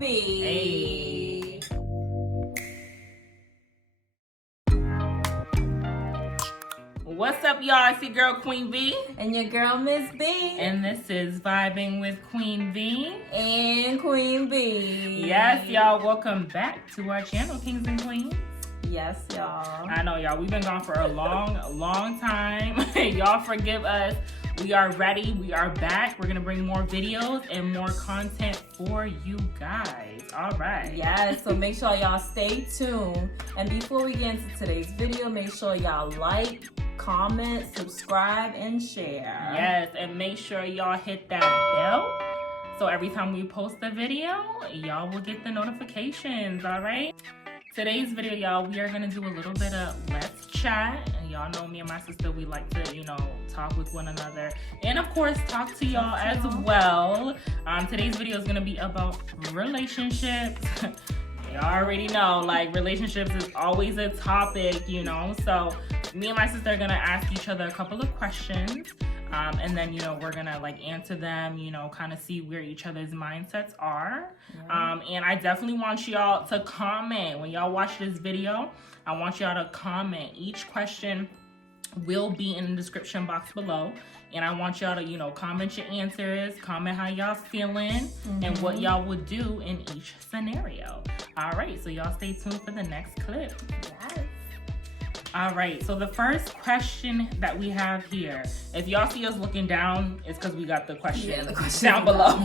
Bee. Hey. What's up, y'all? It's your girl, Queen B. And your girl, Miss B. And this is Vibing with Queen B. And Queen B. Yes, y'all. Welcome back to our channel, Kings and Queens. Yes, y'all. I know, y'all. We've been gone for a long time. Y'all forgive us. We are ready. We are back. We're going to bring more videos and more content for you guys. All right. Yes, so make sure y'all stay tuned. And before we get into today's video, make sure y'all like, comment, subscribe, and share. Yes, and make sure y'all hit that bell. So every time we post a video, y'all will get the notifications, all right? Today's video, y'all, we are going to do a little bit of Let's Chat. And y'all know me and my sister, we like to, talk with one another. And, of course, talk to y'all as well. Today's video is going to be about relationships. Y'all already know, like, relationships is always a topic, So me and my sister are going to ask each other a couple of questions. And then, we're going to, answer them, kind of see where each other's mindsets are. Yeah. And I definitely want y'all to comment. When y'all watch this video, I want y'all to comment. Each question will be in the description box below. And I want y'all to, comment your answers, comment how y'all feeling, and what y'all would do in each scenario. All right, so y'all stay tuned for the next clip. Yes. All right, so the first question that we have here, if y'all see us looking down, it's because we got the question down below.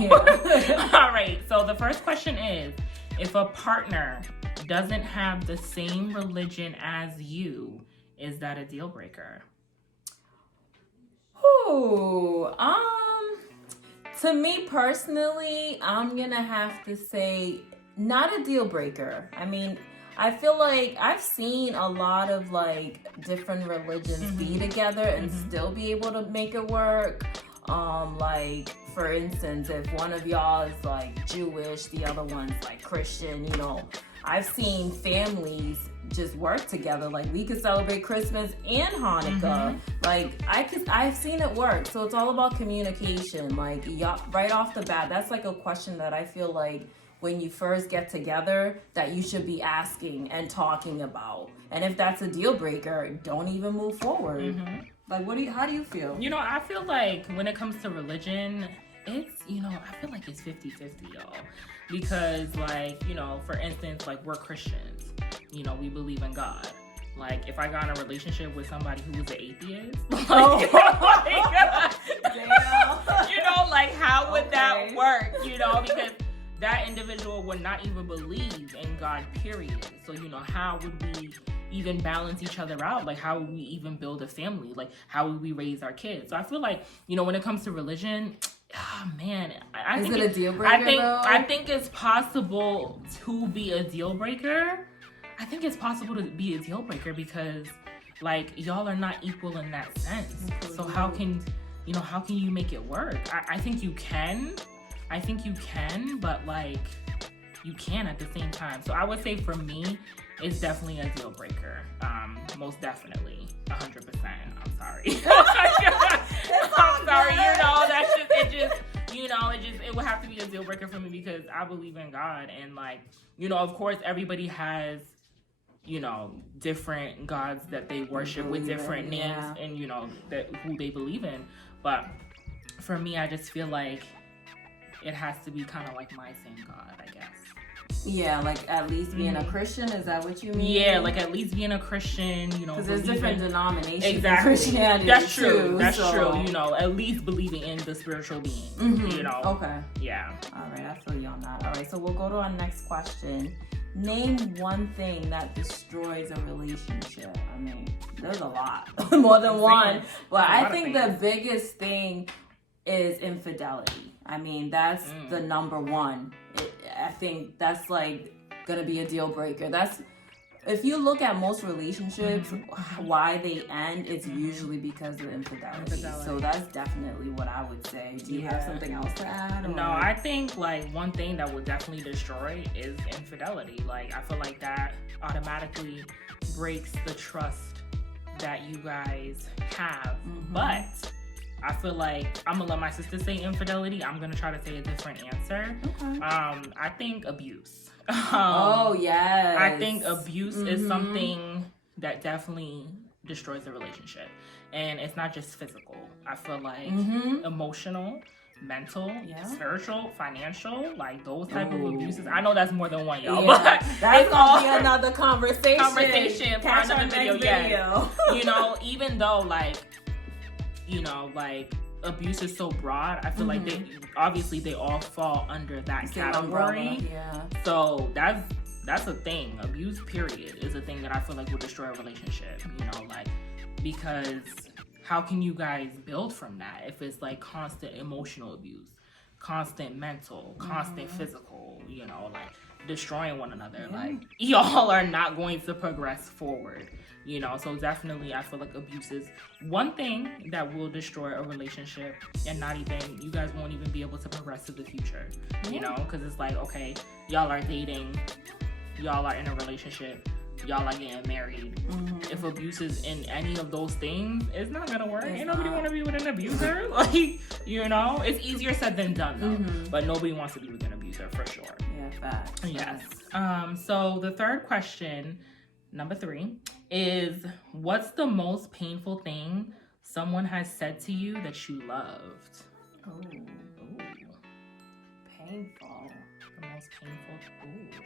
All right, so the first question is, if a partner doesn't have the same religion as you, is that a deal breaker? Ooh, to me personally, I'm gonna have to say not a deal breaker. I mean, I feel like I've seen a lot of different religions be together and still be able to make it work. For instance, if one of y'all is Jewish, the other one's Christian, I've seen families just work together. We could celebrate Christmas and Hanukkah. I've seen it work. So it's all about communication. Y'all, right off the bat, that's a question that I feel like when you first get together that you should be asking and talking about. And if that's a deal breaker, don't even move forward. How do you feel? I feel like when it comes to religion, it's, I feel like it's 50-50, y'all. Because for instance, we're Christians, we believe in God. If I got in a relationship with somebody who was an atheist, how would that work? Because that individual would not even believe in God, period. So, how would we even balance each other out? How would we even build a family? How would we raise our kids? So I feel like, when it comes to religion, I think it a deal breaker, I think it's possible to be a deal breaker. I think it's possible to be a deal breaker because, y'all are not equal in that sense. So how can you make it work? I think you can. But you can at the same time. So I would say for me, it's definitely a deal breaker. Most definitely, 100%. I'm sorry. I'm sorry. It would have to be a deal breaker for me because I believe in God, and of course, everybody has, different gods that they worship with different names and that who they believe in. But for me, I just feel like it has to be kind of my same God, I guess. Yeah, at least being a Christian, is that what you mean? Yeah, at least being a Christian, because there's different denominations. Exactly. In Christianity. That's true. Too, That's true. At least believing in the spiritual being. Okay. Yeah. All right, I feel you on that. All right, so we'll go to our next question. Name one thing that destroys a relationship. I mean, there's a lot, more than one. But I think the biggest thing is infidelity. I mean, that's the number one. I think that's gonna be a deal breaker. If you look at most relationships, why they end, it's usually because of infidelity. So that's definitely what I would say. Do you have something else to add? Or? No, I think one thing that would definitely destroy is infidelity. I feel like that automatically breaks the trust that you guys have. But I feel like I'm gonna let my sister say infidelity. I'm gonna try to say a different answer. Okay. I think abuse. Oh, yes. I think abuse is something that definitely destroys a relationship. And it's not just physical. I feel like emotional, mental, spiritual, financial, like those type of abuses. I know that's more than one, y'all, but that's gonna be another conversation. For another video. You know, even though like, you know, like abuse is so broad, I feel like they all fall under that category. Yeah. So that's a thing. Abuse, period, is a thing that I feel like will destroy a relationship. You know, like, because how can you guys build from that if it's like constant emotional abuse, constant mental, constant physical, you know, like destroying one another? Like, y'all are not going to progress forward, you know? So definitely I feel like abuse is one thing that will destroy a relationship, and not even, you guys won't even be able to progress to the future, you know? Because it's like, okay, y'all are dating, y'all are in a relationship, y'all are getting married. If abuse is in any of those things, it's not gonna work. Ain't nobody want to be with an abuser. Like, you know, it's easier said than done though. But nobody wants to be with an abuser for sure. Yeah, facts. Yes. So the third question, number 3, is what's the most painful thing someone has said to you that you loved? Oh, painful. The most painful. Ooh.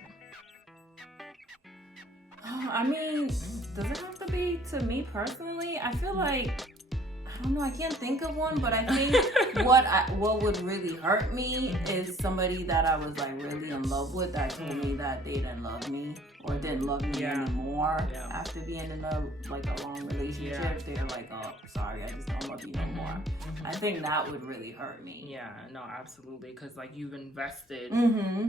I mean, does it have to be to me personally? I feel like, I don't know, I can't think of one, but I think what would really hurt me is somebody that I was like really in love with that told me that they didn't love me or didn't love me anymore after being in a long relationship. They're like, oh, sorry, I just don't love you no more. I think that would really hurt me. Yeah, no, absolutely, because like you've invested,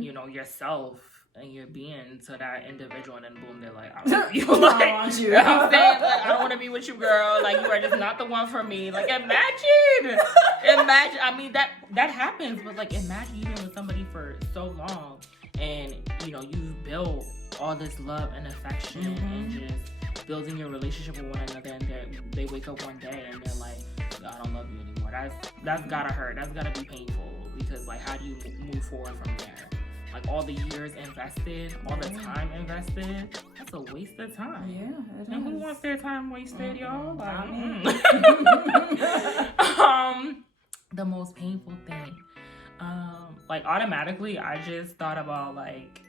you know, yourself and your being to that individual, and then boom, they're like, I don't want you. Like, I want you. You know what I'm saying? Like, I don't want to be with you, girl. Like, you are just not the one for me. Like, imagine. I mean, that happens, but like, imagine you've been with somebody for so long, and you know, you've built all this love and affection and just building your relationship with one another, and they wake up one day and they're like, I don't love you anymore. That's gotta hurt. That's gotta be painful, because like, how do you move forward from there? Like, all the years invested, all the time invested, that's a waste of time. Yeah, it and is. Who wants their time wasted, y'all? Like, the most painful thing, like, automatically I just thought about like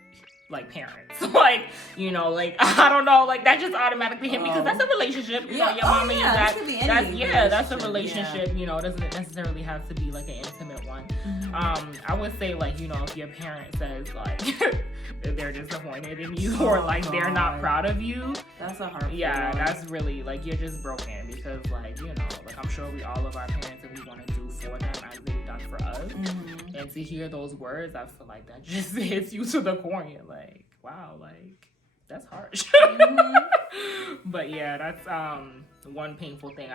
parents. Like, you know, like, I don't know, like, that just automatically hit me, because that's a relationship, you know, your mom and your dad, that's a relationship, you know, it doesn't necessarily have to be like an intimate one. I would say, like, you know, if your parent says like they're disappointed in you, or like they're not proud of you, that's a hard one. That's really, like, you're just broken, because like, you know, like, I'm sure we all love our parents and we want to do for them as they've done for us. And to hear those words, I feel like that just hits you to the core, and you're like, wow, like, that's harsh. But yeah, that's one painful thing.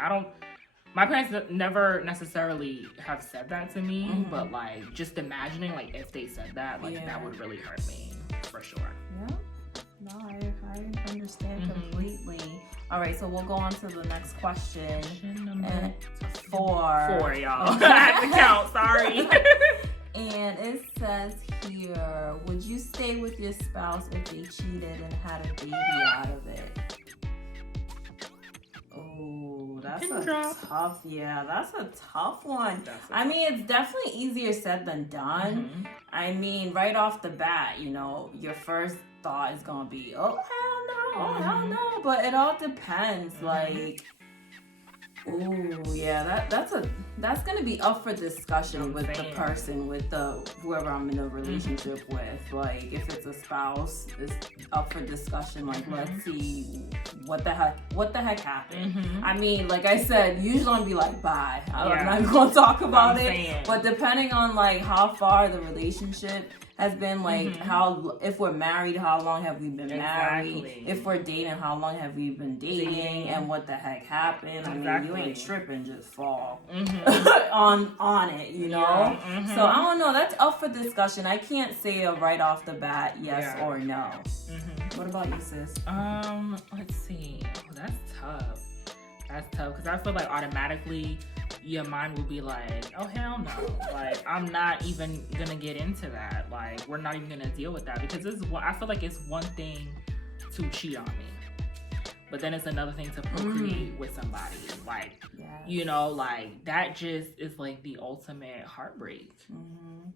My parents never necessarily have said that to me, but like, just imagining, like, if they said that, like, that would really hurt me, for sure. Yeah. No, I understand completely. All right, so we'll go on to the next question. Number 4. 4, y'all. I had to count, sorry. And it says here, would you stay with your spouse if they cheated and had a baby out of it? Oh, that's a tough one. I mean, it's definitely easier said than done. I mean, right off the bat, you know, your first thought is gonna be, oh, hell no. But it all depends. Like, ooh, yeah, that's gonna be up for discussion with the person, with whoever I'm in a relationship with. Like, if it's a spouse, it's up for discussion. Like, let's see what the heck happened. I mean, like I said, usually I'm be like, bye. I'm not gonna talk about it. But depending on like how far the relationship has been, like, if we're married, how long have we been married? If we're dating, how long have we been dating? And what the heck happened? I mean, you ain't tripping, just fall on it, you know? So I don't know, that's up for discussion. I can't say right off the bat yes or no. What about you, sis? Let's see. Oh, that's tough, because I feel like automatically your mind will be like, oh hell no, like I'm not even gonna get into that. Like we're not even gonna deal with that, because I feel like it's one thing to cheat on me, but then it's another thing to procreate with somebody. Like, you know, like that just is like the ultimate heartbreak.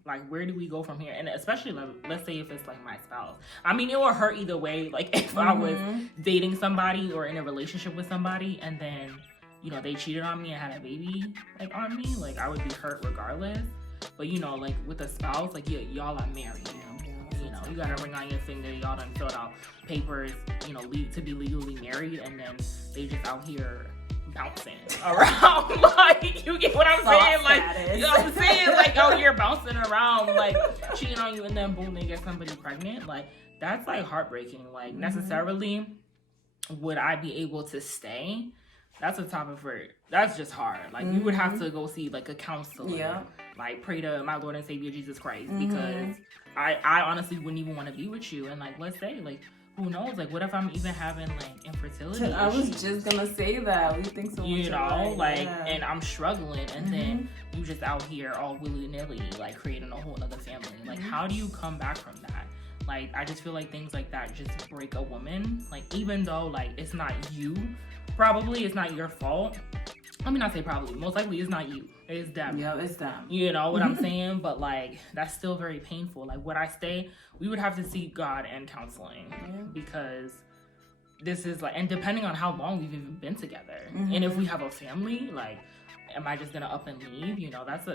Like, where do we go from here? And especially, like, let's say if it's like my spouse. I mean, it will hurt either way. Like if I was dating somebody or in a relationship with somebody, and then, you know, they cheated on me and had a baby like on me, like I would be hurt regardless. But you know, like with a spouse, like y'all are married. You know, you got a ring on your finger. Y'all done filled out papers, you know, to be legally married, and then they just out here bouncing around. Like, you get what I'm saying? Like, you know what I'm saying? Like, out here bouncing around, like cheating on you, and then boom, they get somebody pregnant. Like, that's like heartbreaking. Like, necessarily, would I be able to stay? That's a topic for, that's just hard. Like, you would have to go see like a counselor. Like, pray to my Lord and Savior Jesus Christ, because I honestly wouldn't even want to be with you. And like, let's say, like, who knows? Like, what if I'm even having like infertility issues? I was just gonna say that. We think so much. You know, like, and I'm struggling, and then you just out here all willy-nilly, like creating a whole other family. Like, how do you come back from that? Like, I just feel like things like that just break a woman. Like, even though like it's not you, probably it's not your fault. Let me not say probably. Most likely it's not you. It's them. Yeah, it's them. You know what I'm saying? But like, that's still very painful. Like, would I stay? We would have to seek God and counseling, because this is like, and depending on how long we've even been together, and if we have a family, like, am I just gonna up and leave? You know, that's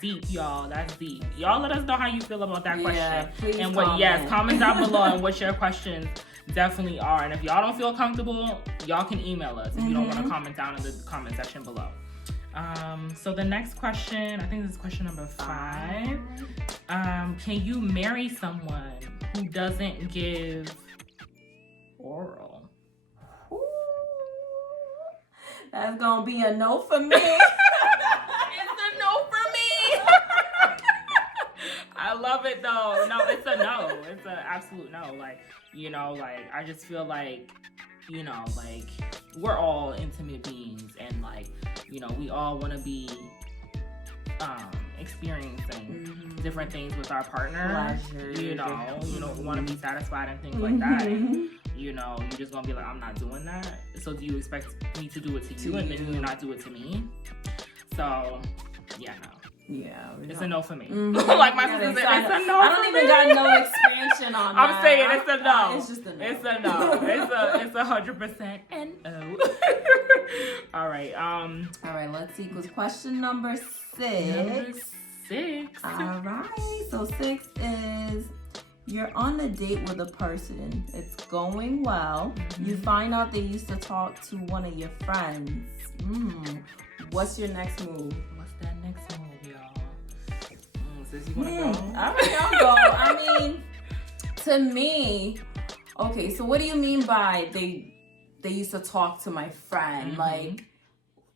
deep, y'all. That's deep. Y'all let us know how you feel about that question. Please and what, comment down below and what your questions definitely are. And if y'all don't feel comfortable, y'all can email us if you don't want to comment down in the comment section below. So the next question, I think this is question number 5. Can you marry someone who doesn't give oral? Ooh, that's gonna be a no for me. It's a no for me. I love it though. No, it's a no. It's an absolute no. Like, you know, like, I just feel like, you know, like, we're all intimate beings, and like, you know, we all want to be experiencing different things with our partner. You know, we want to be satisfied and things like that. And, you know, you're just gonna be like, I'm not doing that. So do you expect me to do it to you, and then you not do it to me? So yeah, no. Yeah, it's a no for me. Like my sister said, it's a no. I don't even got no expansion on that. I'm saying it's a no. It's just a no. It's a no. It's 100% no. All right. All right. Let's see. Cause question number 6. Number 6. All right. So 6 is, you're on a date with a person. It's going well. You find out they used to talk to one of your friends. What's your next move? What's that next move, y'all? Sis, you wanna go? I'll go. I mean, to me, okay. So what do you mean by they used to talk to my friend? Like,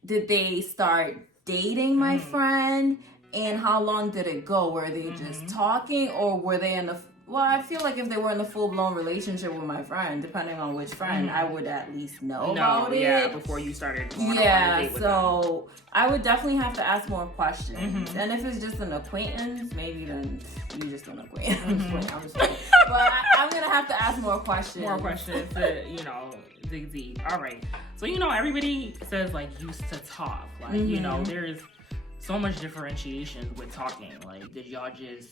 did they start dating my friend? And how long did it go? Were they just talking, or were they in a... Well, I feel like if they were in a full-blown relationship with my friend, depending on which friend, I would at least know about it. Yeah, before you started going on a date with them. I would definitely have to ask more questions. And if it's just an acquaintance, maybe then you just an acquaintance. I'm just kidding. But I'm going to have to ask more questions. More questions to, you know, dig deep. All right. So, you know, everybody says, like, used to talk. Like, you know, there's so much differentiation with talking. Like, did y'all just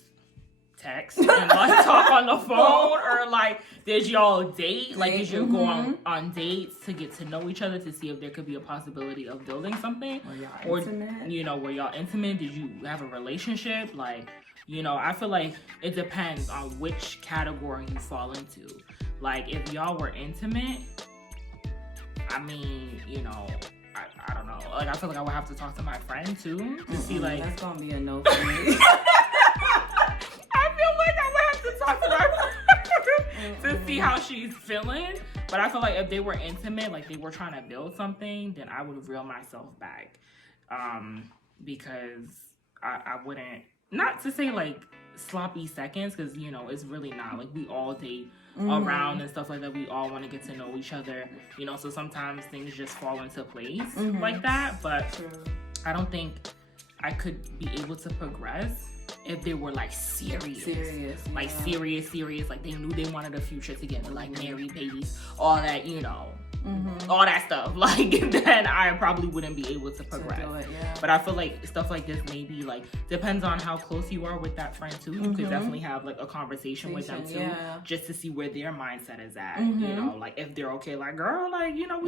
text and like talk on the phone, or like did y'all date? Like, did you go on dates to get to know each other to see if there could be a possibility of building something? Or intimate? You know, were y'all intimate? Did you have a relationship? Like, you know, I feel like it depends on which category you fall into. Like, if y'all were intimate, I mean, you know, I don't know. Like, I feel like I would have to talk to my friend too to see, like, that's gonna be a no for me. Talk to her to see how she's feeling. But I feel like if they were intimate, like they were trying to build something, then I would reel myself back, because I wouldn't, not to say like sloppy seconds, because, you know, it's really not. Like, we all date around and stuff like that. We all want to get to know each other, you know, so sometimes things just fall into place like that. But I don't think I could be able to progress if they were like serious, like serious, like they knew they wanted a future together, like married, babies, all that, you know, all that stuff. Like then I probably wouldn't be able to progress. But I feel like stuff like this maybe like depends on how close you are with that friend too. You could definitely have like a conversation with them too, just to see where their mindset is at. You know, like if they're okay, like girl, like you know,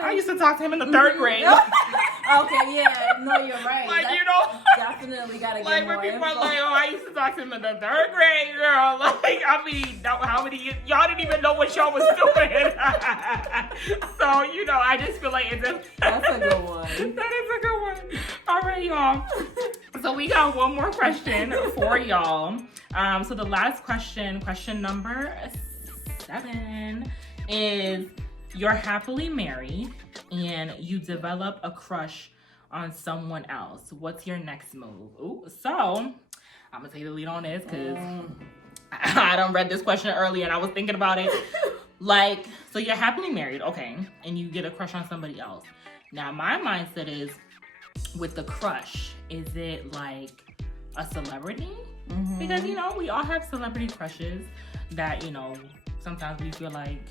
I used to talk to him in the 3rd grade. Okay, yeah, no, you're right. Like, you know, definitely gotta get like more when people info. are like, oh, I used to talk to him in the 3rd grade, girl. Like, I mean, how many years? Y'all didn't even know what y'all was doing. So, you know, I just feel like that's a good one. That is a good one. All right, y'all. So we got one more question for y'all. So the last question number 7 is, you're happily married and you develop a crush on someone else. What's your next move? Ooh, so I'm gonna take the lead on this because I done read this question earlier and I was thinking about it. Like, so you're happily married, okay, and you get a crush on somebody else. Now, my mindset is, with the crush, is it like a celebrity? Because, you know, we all have celebrity crushes that, you know, sometimes we feel like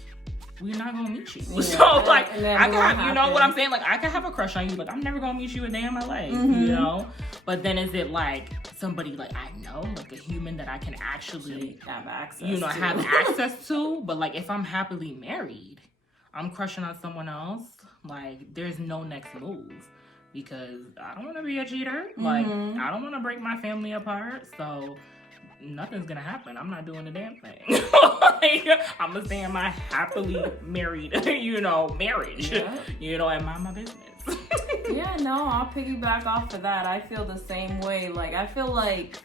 we're not gonna meet you. Yeah, so like I can have, you know what I'm saying? Like I can have a crush on you, but I'm never gonna meet you a day in my life, you know? But then is it like somebody like I know, like a human that I can actually have access have access to? But like if I'm happily married, I'm crushing on someone else, like there's no next move. Because I don't wanna be a cheater. Like I don't wanna break my family apart. So nothing's gonna happen. I'm not doing the damn thing. Like, I'm gonna stay in my happily married, you know, marriage, you know, and mind my business. Yeah, no, I'll piggyback off of that. I feel the same way. Like, I feel like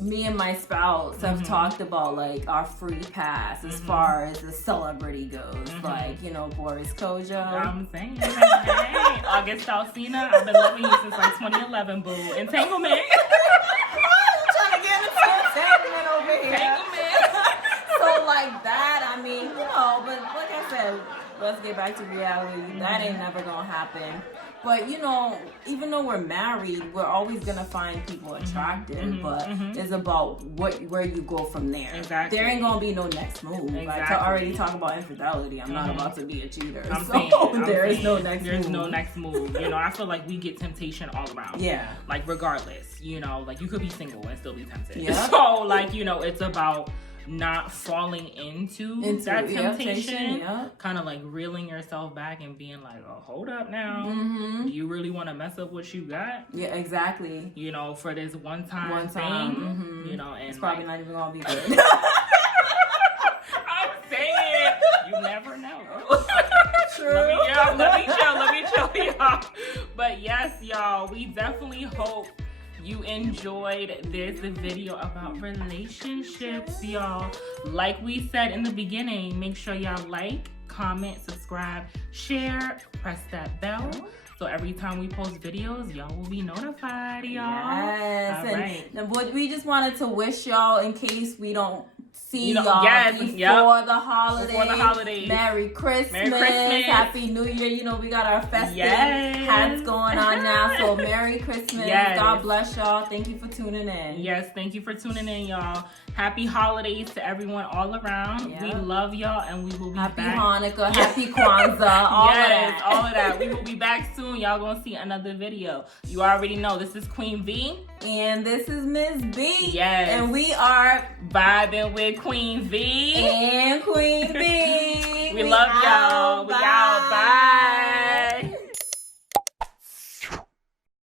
me and my spouse have talked about like our free pass as far as the celebrity goes. Like, you know, Boris Kojo. I'm saying, hey, August Alsina, I've been loving you since like 2011, boo. Entanglement. So like that, I mean, you know, but like I said, let's get back to reality. That ain't never gonna happen. But you know, even though we're married, we're always gonna find people attractive. But it's about where you go from there. Exactly. There ain't gonna be no next move. Exactly. Like I already talk about infidelity. I'm not about to be a cheater. There is no next move. There's no next move. You know, I feel like we get temptation all around. Yeah. Like regardless, you know, like you could be single and still be tempted. Yeah. So like, you know, it's about not falling into that temptation, kind of like reeling yourself back and being like, oh, hold up now. Do you really want to mess up what you got? Yeah, exactly. You know, for this one time thing, you know, and it's probably not even gonna be good. I'm saying, you never know. True. Let me chill, y'all. But yes, y'all, we definitely hope you enjoyed this video about relationships, y'all. Like we said in the beginning, make sure y'all like, comment, subscribe, share, press that bell. So every time we post videos, y'all will be notified, y'all. Yes. All right. And we just wanted to wish y'all, in case we don't see y'all before the holidays. Merry Christmas. Happy New Year. You know, we got our festive hats going on now. So Merry Christmas. God bless y'all. Thank you for tuning in. Yes, thank you for tuning in, y'all. Happy holidays to everyone all around. We love y'all and we will be back. Happy Hanukkah, happy Kwanzaa, all of that. We will be back soon. Y'all gonna see another video. You already know this is Queen V. And this is Miss B. Yes. And we are vibing with Queen V. And Queen B. We love y'all. We out.